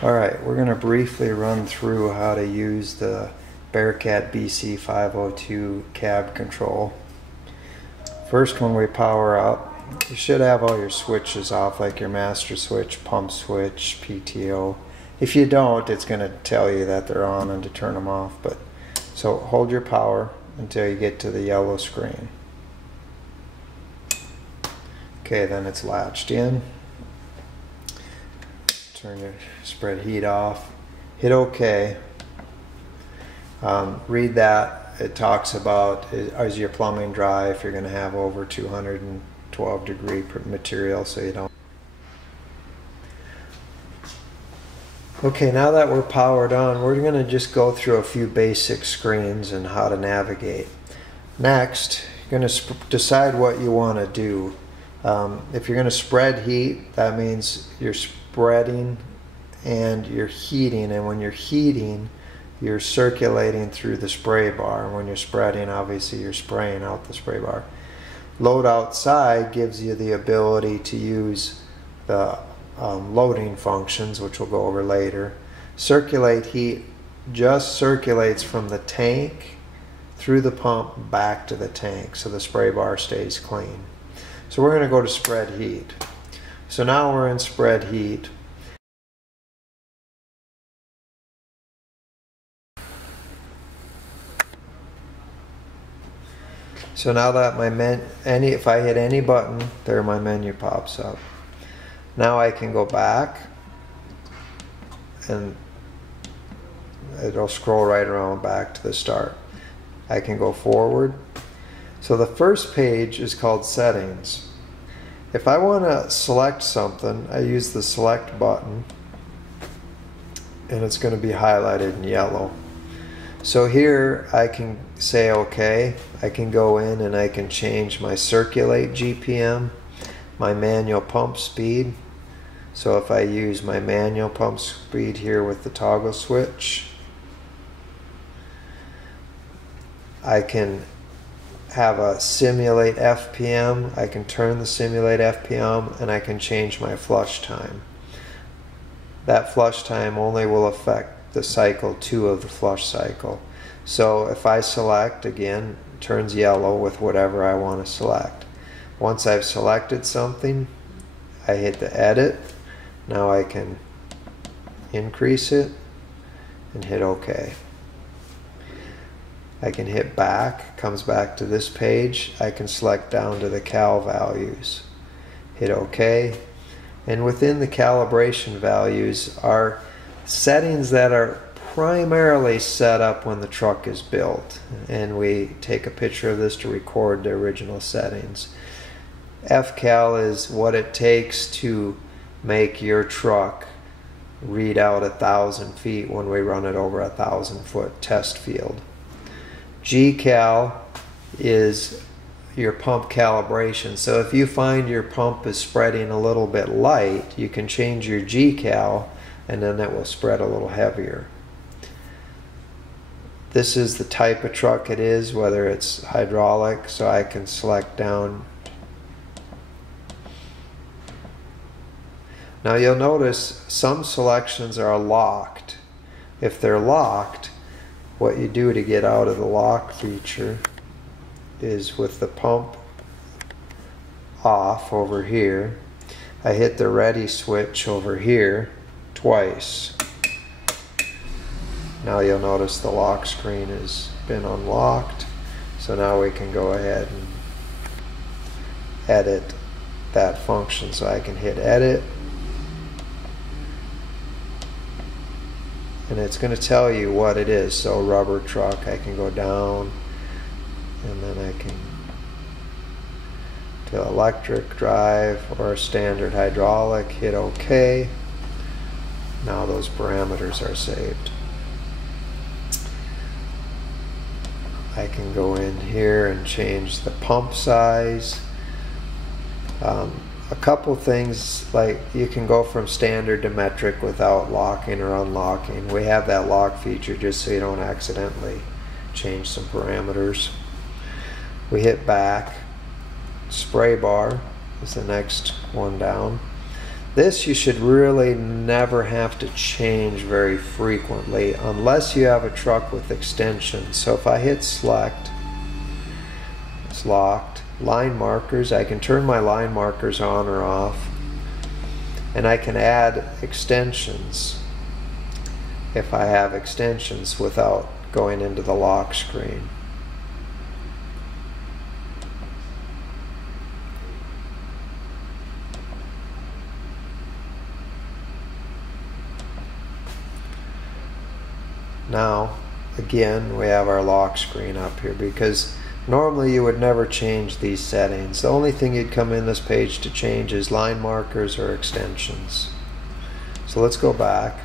Alright, we're going to briefly run through how to use the BearCat BC502 cab control. First, when we power up, you should have all your switches off, like your master switch, pump switch, PTO. If you don't, it's going to tell you that they're on and to turn them off. So hold your power until you get to the yellow screen. Okay, then it's latched in. Turn your spread heat off. Hit OK. Read that. It talks about, is your plumbing dry, if you're going to have over 212 degree material, so you don't. Okay, now that we're powered on, we're going to just go through a few basic screens and how to navigate. Next, you're going to decide what you want to do. If you're going to spread heat, that means you're spreading and you're heating, and when you're heating, you're circulating through the spray bar, and when you're spreading, obviously you're spraying out the spray bar. Load outside gives you the ability to use the loading functions, which we'll go over later. Circulate heat just circulates from the tank through the pump back to the tank, so the spray bar stays clean. So we're going to go to spread heat. So now we're in spread heat. So now that my if I hit any button, there my menu pops up. Now I can go back and it'll scroll right around back to the start. I can go forward. So the first page is called settings. If I want to select something, I use the select button and it's going to be highlighted in yellow. So here I can say OK. I can go in and I can change my circulate GPM, my manual pump speed. So if I use my manual pump speed here with the toggle switch, I can have a simulate FPM. I can turn the simulate FPM and I can change my flush time. That flush time only will affect the cycle 2 of the flush cycle. So if I select, again, it turns yellow with whatever I want to select. Once I've selected something, I hit the edit. Now I can increase it and hit OK. I can hit back, comes back to this page. I can select down to the cal values. Hit OK. And within the calibration values are settings that are primarily set up when the truck is built, and we take a picture of this to record the original settings. FCal is what it takes to make your truck read out 1,000 feet when we run it over a 1,000-foot test field. GCal is your pump calibration. So if you find your pump is spreading a little bit light, you can change your GCal and then it will spread a little heavier. This is the type of truck it is, whether it's hydraulic, so I can select down. Now you'll notice some selections are locked. If they're locked, what you do to get out of the lock feature is with the pump off over here, I hit the ready switch over here twice. Now you'll notice the lock screen has been unlocked. So now we can go ahead and edit that function. So I can hit edit. And it's going to tell you what it is. So rubber truck, I can go down and then I can to electric drive or standard hydraulic, hit OK. Now those parameters are saved. I can go in here and change the pump size. A couple things, like you can go from standard to metric without locking or unlocking. We have that lock feature just so you don't accidentally change some parameters. We hit back. Spray bar is the next one down. This you should really never have to change very frequently unless you have a truck with extensions. So if I hit select, it's locked. Line markers, I can turn my line markers on or off, and I can add extensions if I have extensions without going into the lock screen. Now, again, we have our lock screen up here because normally you would never change these settings. The only thing you'd come in this page to change is line markers or extensions. So let's go back.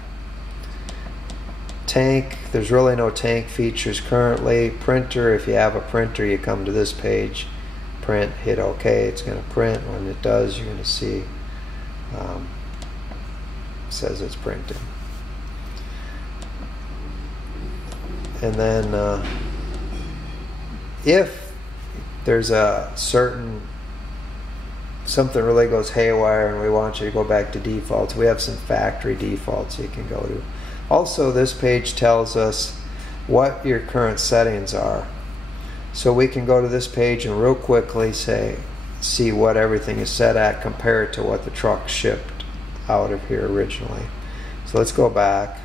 Tank, there's really no tank features currently. Printer, if you have a printer, you come to this page, print, hit OK, it's going to print. When it does, you're going to see it says it's printing. And then if there's a certain something really goes haywire and we want you to go back to defaults, we have some factory defaults you can go to. Also, this page tells us what your current settings are. So we can go to this page and real quickly see what everything is set at compared to what the truck shipped out of here originally. So let's go back.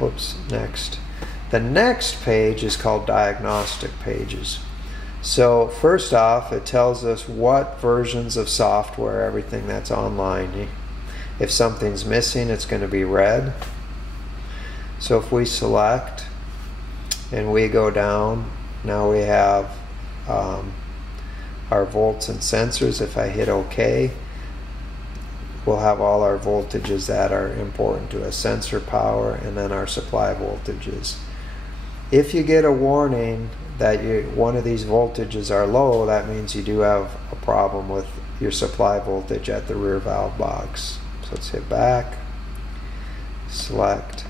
Whoops, next. The next page is called diagnostic pages. So first off, it tells us what versions of software, everything that's online. If something's missing, it's going to be red. So if we select and we go down, now we have our volts and sensors. If I hit OK, we'll have all our voltages that are important to us, sensor power, and then our supply voltages. If you get a warning that one of these voltages are low, that means you do have a problem with your supply voltage at the rear valve box. So let's hit back, select.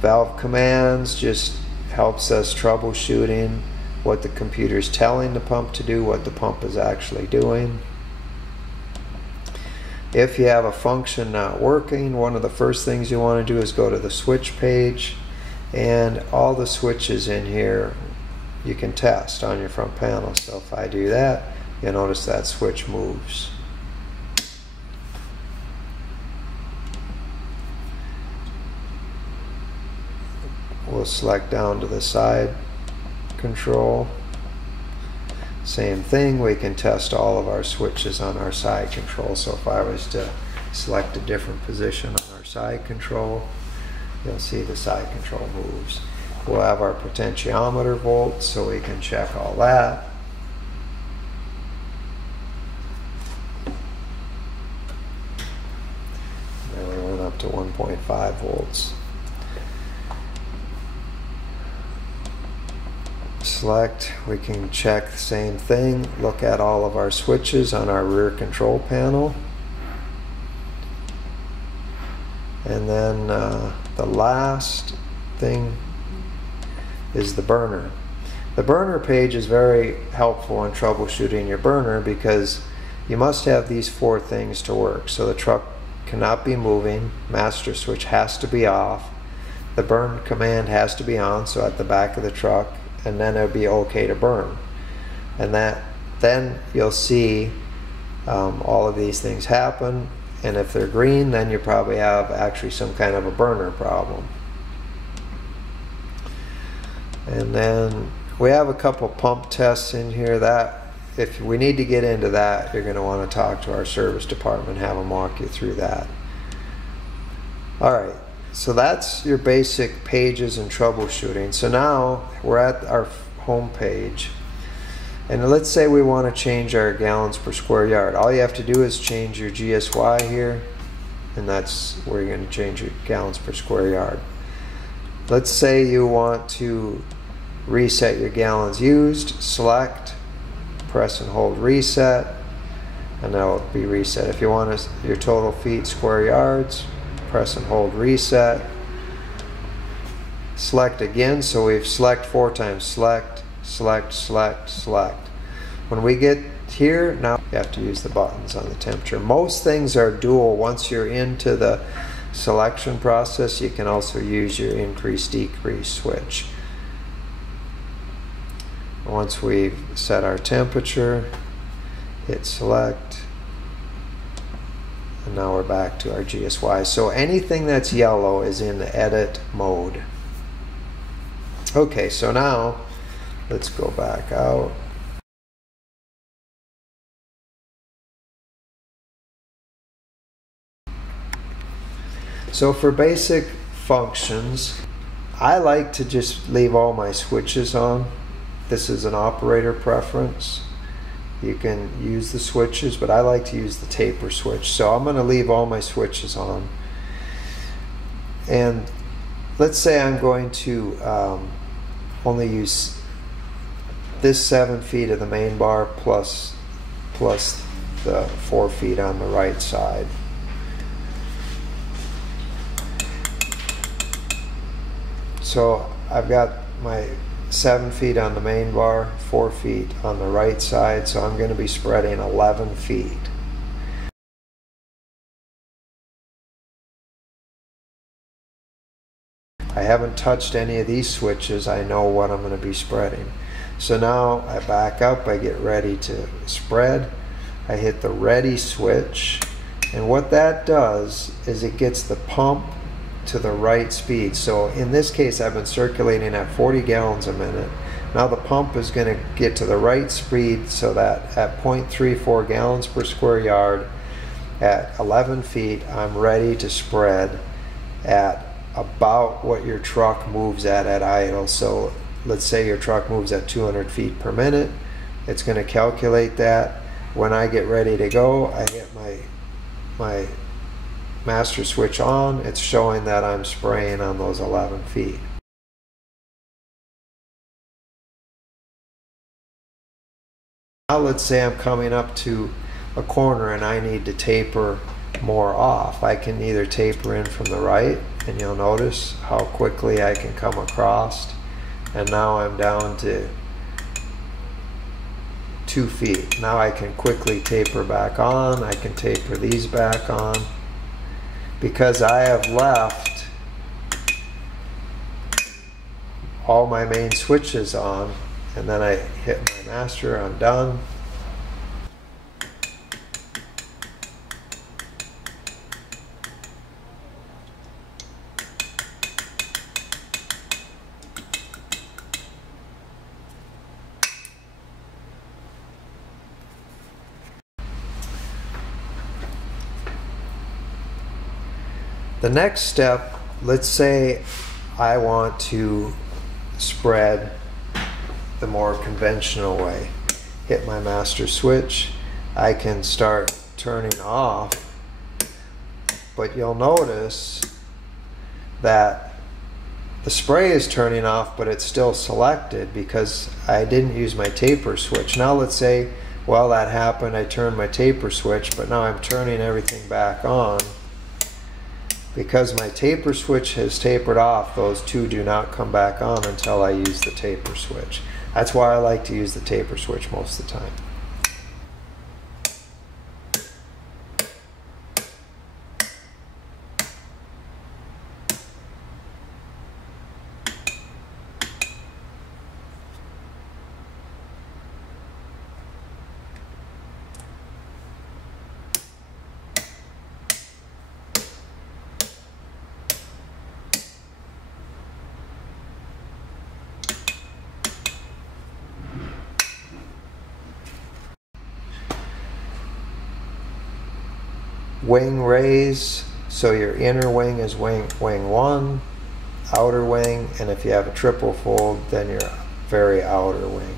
Valve commands just helps us troubleshooting what the computer is telling the pump to do, what the pump is actually doing. If you have a function not working, one of the first things you want to do is go to the switch page, and all the switches in here you can test on your front panel. So if I do that, you'll notice that switch moves. We'll select down to the side control. Same thing, we can test all of our switches on our side control. So if I was to select a different position on our side control, you'll see the side control moves. We'll have our potentiometer volts, so we can check all that. Then we went up to 1.5 volts. Select, we can check the same thing, look at all of our switches on our rear control panel. And then the last thing is the burner. The burner page is very helpful in troubleshooting your burner because you must have these four things to work. So the truck cannot be moving, master switch has to be off, the burn command has to be on, so at the back of the truck, and then it'll be okay to burn. And then you'll see all of these things happen, and if they're green, then you probably have actually some kind of a burner problem. And then we have a couple pump tests in here that if we need to get into that, you're going to want to talk to our service department, have them walk you through that. Alright, so that's your basic pages and troubleshooting. So now we're at our home page, and let's say we want to change our gallons per square yard. All you have to do is change your GSY here, and that's where you're going to change your gallons per square yard. Let's say you want to reset your gallons used, select, press and hold reset, and that will be reset. If you want your total feet square yards, press and hold reset, select again. So we've select 4 times, select, select, select, select. When we get here, now you have to use the buttons on the temperature. Most things are dual. Once you're into the selection process, you can also use your increase-decrease switch. Once we've set our temperature, hit select, and now we're back to our GSY. So anything that's yellow is in the edit mode. Okay, so now let's go back out. So for basic functions, I like to just leave all my switches on. This is an operator preference. You can use the switches, but I like to use the taper switch. So I'm going to leave all my switches on. And let's say I'm going to only use this 7 feet of the main bar plus the 4 feet on the right side. So I've got my 7 feet on the main bar, 4 feet on the right side, so I'm going to be spreading 11 feet. I haven't touched any of these switches. I know what I'm going to be spreading. So now I back up, I get ready to spread. I hit the ready switch, and what that does is it gets the pump to the right speed. So in this case, I've been circulating at 40 gallons a minute. Now the pump is going to get to the right speed so that at 0.34 gallons per square yard at 11 feet, I'm ready to spread at about what your truck moves at idle. So let's say your truck moves at 200 feet per minute. It's going to calculate that. When I get ready to go, I hit my master switch on. It's showing that I'm spraying on those 11 feet. Now let's say I'm coming up to a corner and I need to taper more off. I can either taper in from the right, and you'll notice how quickly I can come across, and now I'm down to 2 feet. Now I can quickly taper back on. I can taper these back on. Because I have left all my main switches on, and then I hit my master, I'm done. The next step, let's say I want to spread the more conventional way. Hit my master switch. I can start turning off, but you'll notice that the spray is turning off, but it's still selected because I didn't use my taper switch. Now let's say, well, that happened, I turned my taper switch, but now I'm turning everything back on. Because my taper switch has tapered off, those two do not come back on until I use the taper switch. That's why I like to use the taper switch most of the time. Wing raise, so your inner wing is wing 1, outer wing, and if you have a triple fold, then your very outer wing.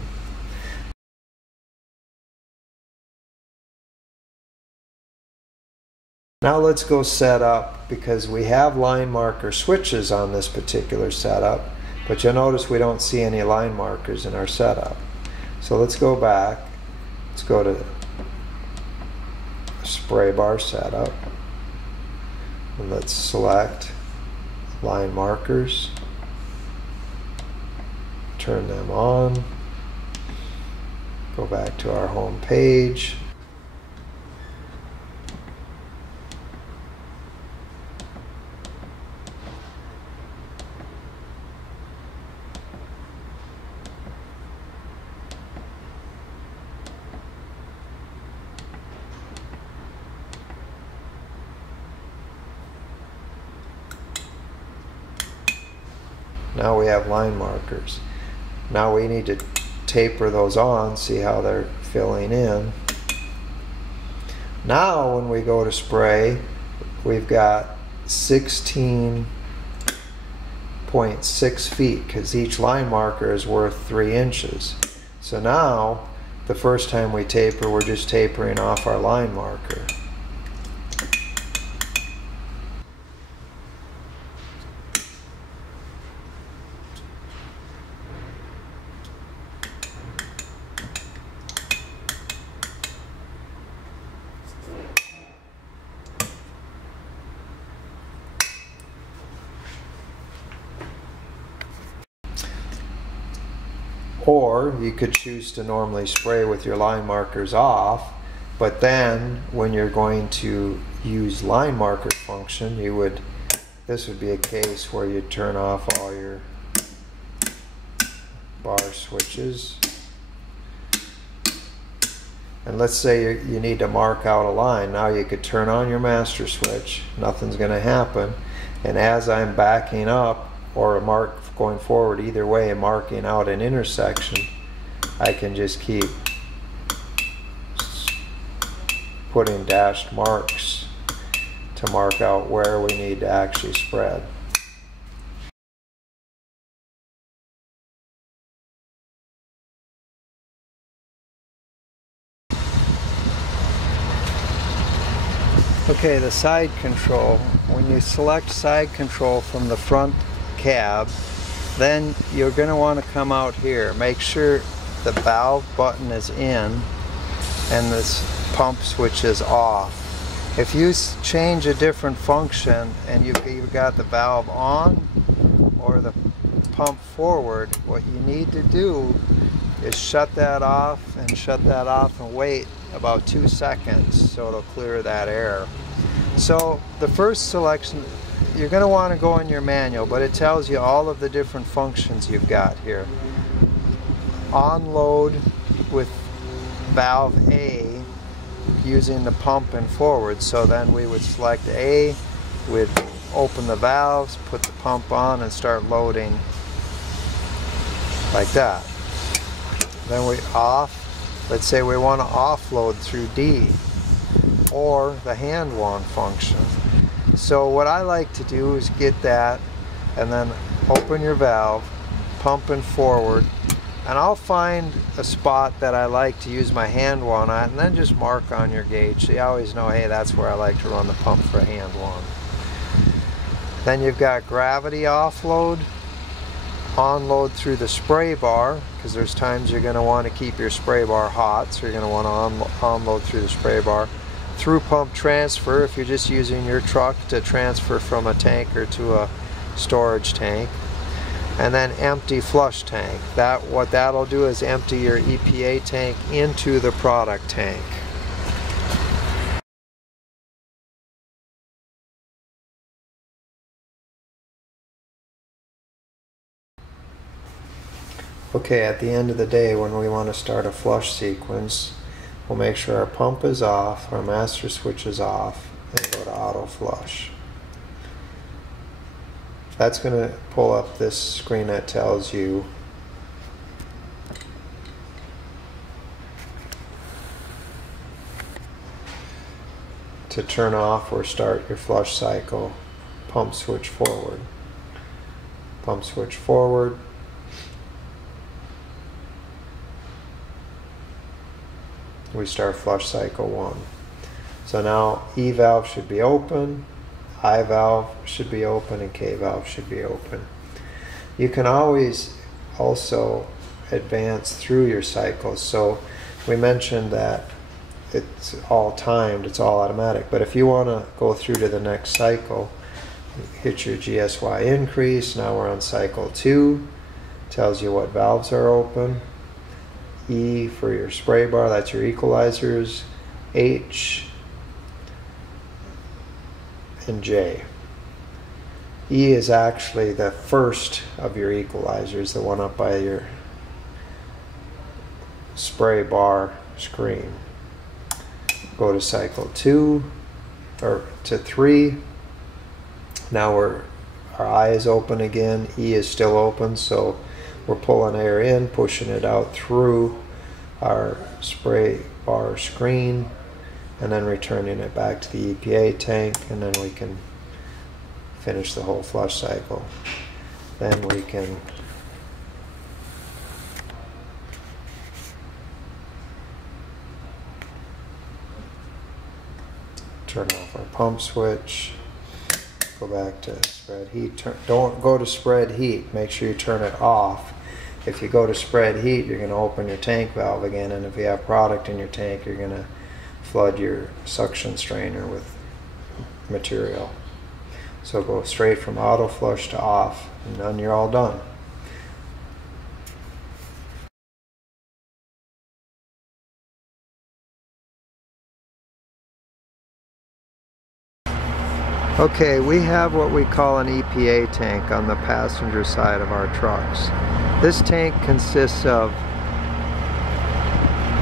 Now let's go set up, because we have line marker switches on this particular setup, but you'll notice we don't see any line markers in our setup. So let's go back, let's go to spray bar setup, and let's select line markers, turn them on, Go back to our home page. Now we have line markers. Now we need to taper those on, see how they're filling in. Now when we go to spray, we've got 16.6 feet because each line marker is worth 3 inches. So now the first time we taper, we're just tapering off our line marker. Or you could choose to normally spray with your line markers off, but then when you're going to use line marker function, this would be a case where you turn off all your bar switches. And let's say you need to mark out a line. Now you could turn on your master switch, nothing's going to happen, and as I'm backing up or going forward, either way, marking out an intersection, I can just keep putting dashed marks to mark out where we need to actually spread. Okay, the side control. When you select side control from the front cab, then you're going to want to come out here. Make sure the valve button is in and this pump switch is off. If you change a different function and you've either got the valve on or the pump forward, what you need to do is shut that off and wait about 2 seconds so it'll clear that air. So the first selection, you're going to want to go in your manual, but it tells you all of the different functions you've got here. On load with valve A using the pump and forward. So then we would select A, we'd open the valves, put the pump on and start loading like that. Then we off, let's say we want to offload through D or the hand wand function. So what I like to do is get that and then open your valve, pump and forward, and I'll find a spot that I like to use my hand wand on and then just mark on your gauge so you always know, hey, that's where I like to run the pump for a hand wand. Then you've got gravity offload, onload through the spray bar, because there's times you're going to want to keep your spray bar hot, so you're going to want to onload through the spray bar. Through pump transfer, if you're just using your truck to transfer from a tanker to a storage tank. And then empty flush tank. What that'll do is empty your EPA tank into the product tank. Okay, at the end of the day, when we want to start a flush sequence, we'll make sure our pump is off, our master switch is off, and go to auto flush. That's going to pull up this screen that tells you to turn off or start your flush cycle. Pump switch forward. Pump switch forward. We start flush cycle 1. So now E valve should be open, I valve should be open, and K valve should be open. You can always also advance through your cycles. So we mentioned that it's all timed, it's all automatic, but if you want to go through to the next cycle, hit your GSY increase. Now we're on cycle 2, tells you what valves are open. E for your spray bar, that's your equalizers, H, and J. E is actually the first of your equalizers, the one up by your spray bar screen. Go to cycle 2 or to 3. Now our eye is open again, E is still open, so we're pulling air in, pushing it out through our spray bar screen, and then returning it back to the EPA tank, and then we can finish the whole flush cycle. Then we can turn off our pump switch, go back to spread heat. Don't go to spread heat, make sure you turn it off. If you go to spread heat, you're going to open your tank valve again, and if you have product in your tank, you're going to flood your suction strainer with material. So go straight from auto flush to off, and then you're all done. Okay, we have what we call an EPA tank on the passenger side of our trucks. This tank consists of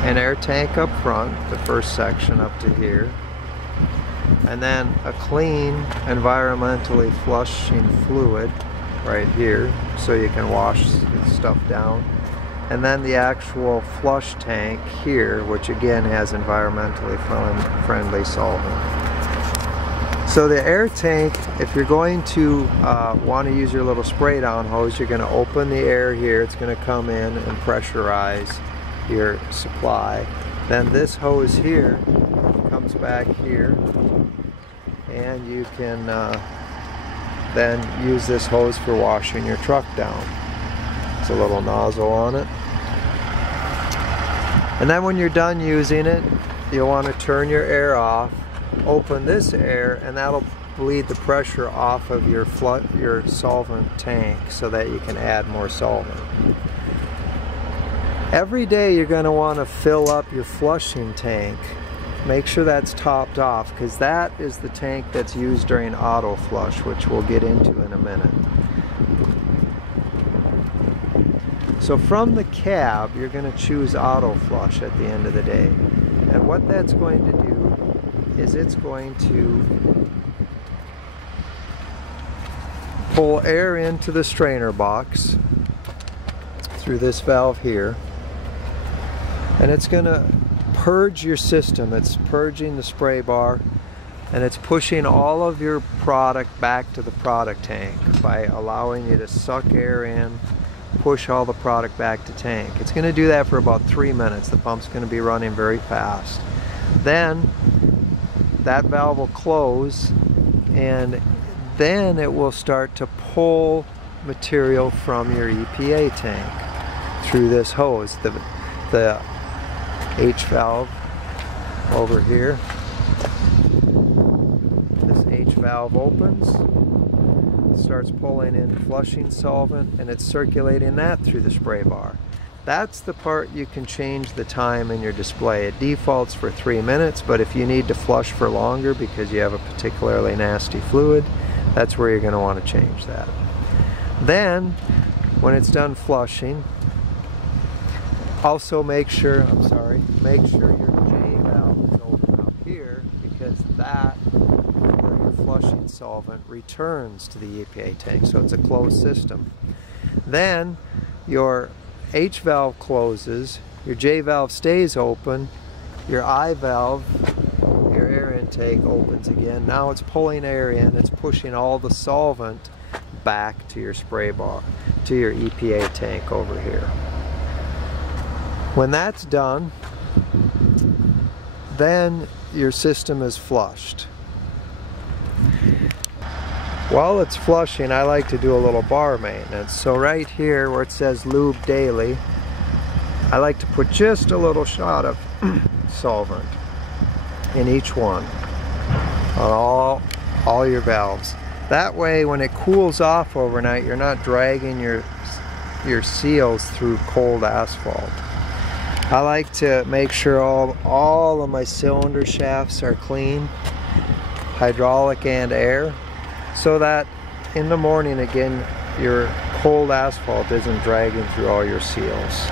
an air tank up front, the first section up to here, and then a clean, environmentally flushing fluid right here so you can wash stuff down, and then the actual flush tank here, which again has environmentally friendly solvent. So the air tank, if you're going to want to use your little spray down hose, you're going to open the air here, it's going to come in and pressurize your supply. Then this hose here comes back here, and you can then use this hose for washing your truck down. It's a little nozzle on it. And then when you're done using it, you'll want to turn your air off, open this air, and that'll bleed the pressure off of your solvent tank so that you can add more solvent. Every day you're going to want to fill up your flushing tank. Make sure that's topped off, because that is the tank that's used during auto flush, which we'll get into in a minute. So from the cab, you're going to choose auto flush at the end of the day. And what that's going to do is it's going to pull air into the strainer box through this valve here, and it's going to purge your system. It's purging the spray bar, and it's pushing all of your product back to the product tank by allowing you to suck air in, push all the product back to tank. It's going to do that for about 3 minutes. The pump's going to be running very fast. Then that valve will close, and then it will start to pull material from your EPA tank through this hose. The H valve over here. This H valve opens, starts pulling in flushing solvent, and it's circulating that through the spray bar. That's the part you can change the time in your display. It defaults for 3 minutes, but if you need to flush for longer because you have a particularly nasty fluid, that's where you're going to want to change that. Then, when it's done flushing, also make sure your J valve is open up here, because that where your flushing solvent returns to the EPA tank, so it's a closed system. Then your H valve closes, your J valve stays open, your I valve, your air intake, opens again. Now it's pulling air in, it's pushing all the solvent back to your spray bar, to your EPA tank over here. When that's done, then your system is flushed. While it's flushing, I like to do a little bar maintenance. So right here where it says lube daily, I like to put just a little shot of solvent in each one on all your valves. That way when it cools off overnight, you're not dragging your seals through cold asphalt. I like to make sure all of my cylinder shafts are clean, hydraulic and air, so that in the morning again your cold asphalt isn't dragging through all your seals.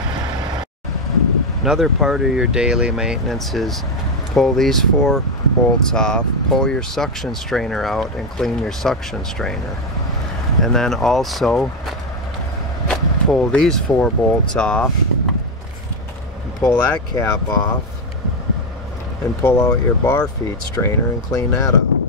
Another part of your daily maintenance is pull these 4 bolts off, pull your suction strainer out and clean your suction strainer. And then also pull these 4 bolts off, and pull that cap off, and pull out your bar feed strainer and clean that up.